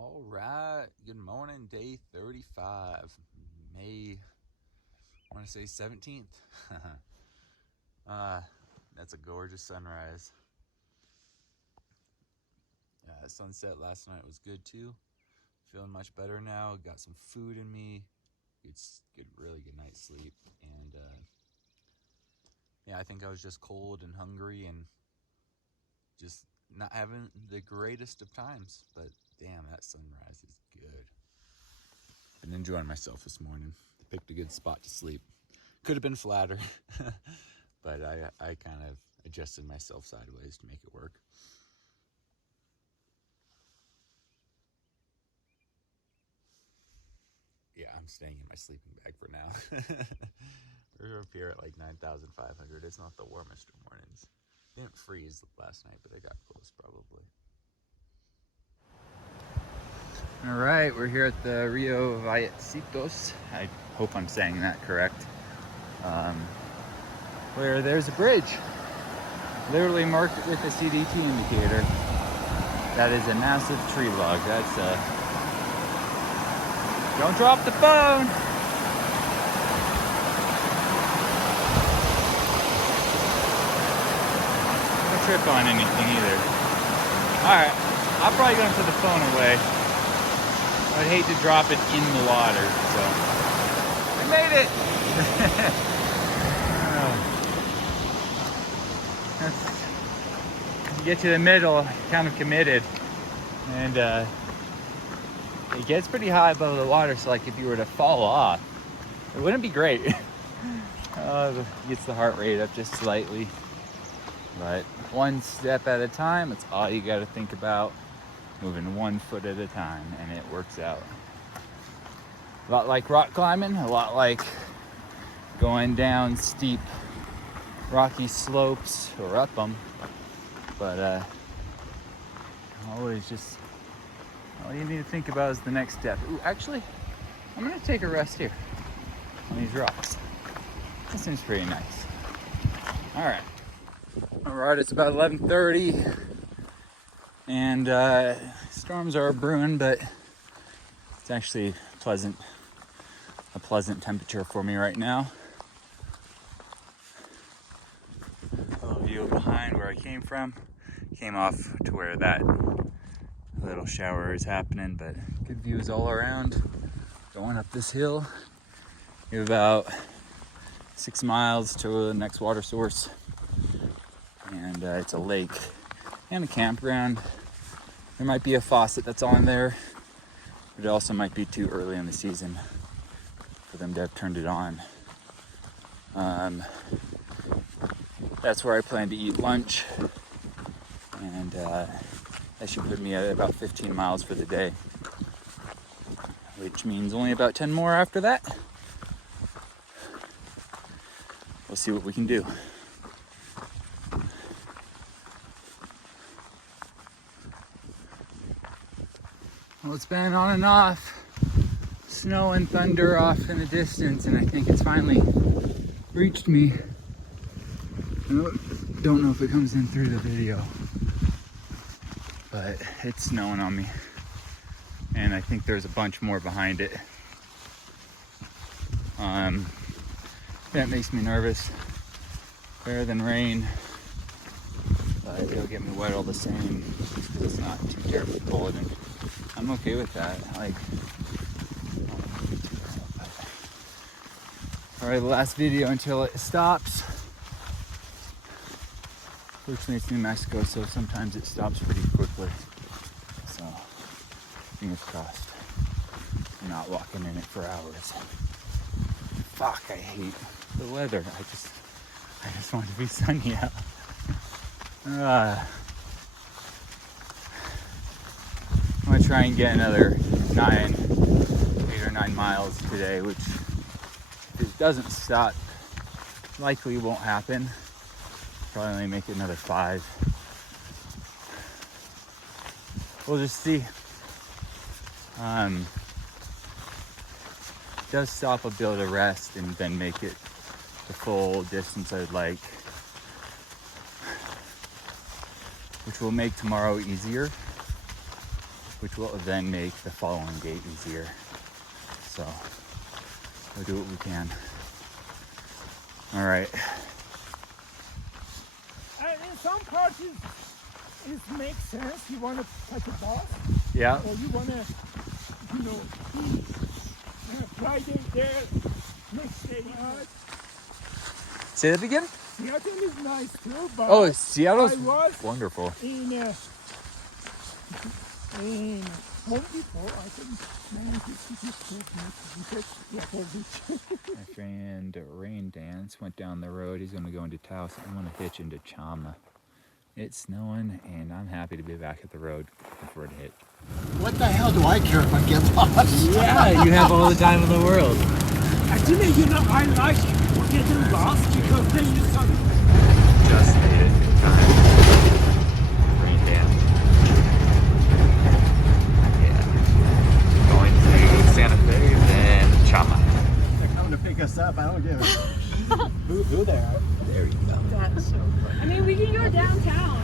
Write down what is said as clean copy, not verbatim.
All right, good morning, day 35, May, I want to say 17th. That's a gorgeous sunrise. Sunset last night was good too. Feeling much better now. Got some food in me. Really good night's sleep. And yeah, I think I was just cold and hungry and just not having the greatest of times. But damn, that sunrise is good. Been enjoying myself this morning. Picked a good spot to sleep. Could have been flatter, but I kind of adjusted myself sideways to make it work. Yeah, I'm staying in my sleeping bag for now. We're up here at like 9,500. It's not the warmest of mornings. Didn't freeze last night, but it got close probably. All right, we're here at the Rio Vallecitos. I hope I'm saying that correct. Where there's a bridge, literally marked with a CDT indicator. That is a massive tree log. That's don't drop the phone. Don't trip on anything either. All right, I'm probably gonna put the phone away. I'd hate to drop it in the water, so I made it. You get to the middle, kind of committed, and it gets pretty high above the water, so like if you were to fall off, it wouldn't be great. Gets the heart rate up just slightly, but one step at a time. It's all you got to think about, moving 1 foot at a time, and it works out. A lot like rock climbing, a lot like going down steep rocky slopes or up them, but always just all you need to think about is the next step. Ooh, actually, I'm gonna take a rest here on these rocks. That seems pretty nice. All right, it's about 11:30, and storms are brewing, but it's actually a pleasant temperature for me right now. A little view behind where I came from. Came off to where that little shower is happening, but good views all around. Going up this hill, we have about 6 miles to the next water source, and it's a lake and a campground. There might be a faucet that's on there, but it also might be too early in the season for them to have turned it on. That's where I plan to eat lunch, and that should put me at about 15 miles for the day, which means only about 10 more after that. We'll see what we can do. Well, it's been on and off, snow and thunder off in the distance, and I think it's finally reached me. I don't know if it comes in through the video, but it's snowing on me, and I think there's a bunch more behind it. That makes me nervous. Better than rain, but it'll get me wet all the same because it's not too terribly cold, and I'm okay with that. Probably the last video until it stops. Fortunately, it's New Mexico, so sometimes it stops pretty quickly. So, fingers crossed. I'm not walking in it for hours. Fuck, I hate the weather. I just want it to be sunny out. I'm gonna try and get another 8 or 9 miles today, which if it doesn't stop, likely won't happen. Probably only make it another 5. We'll just see. It does stop, I'll be able to rest and then make it the full distance I'd like, which will make tomorrow easier. which will then make the following gate easier. So we'll do what we can. All right. In some parts, it makes sense. You want to touch a boss, Yeah. or you want to, you know, be Friday there, next day. Say that again? Seattle is nice too, but Oh, Seattle's I was wonderful. in Home Depot. I think 950 My friend Rain Dance went down the road. He's going to go into Taos. I'm going to hitch into Chama. It's snowing, and I'm happy to be back at the road before it hit. What the hell do I care if I get lost? Yeah, you have all the time in the world. Actually, you know, I like getting lost because then you start. Just made it in time. Rain Dance. Yeah. Going to Santa Fe, then Chama. They're coming to pick us up. I don't give a who they are. There you go. That's so funny. I mean, we can go downtown.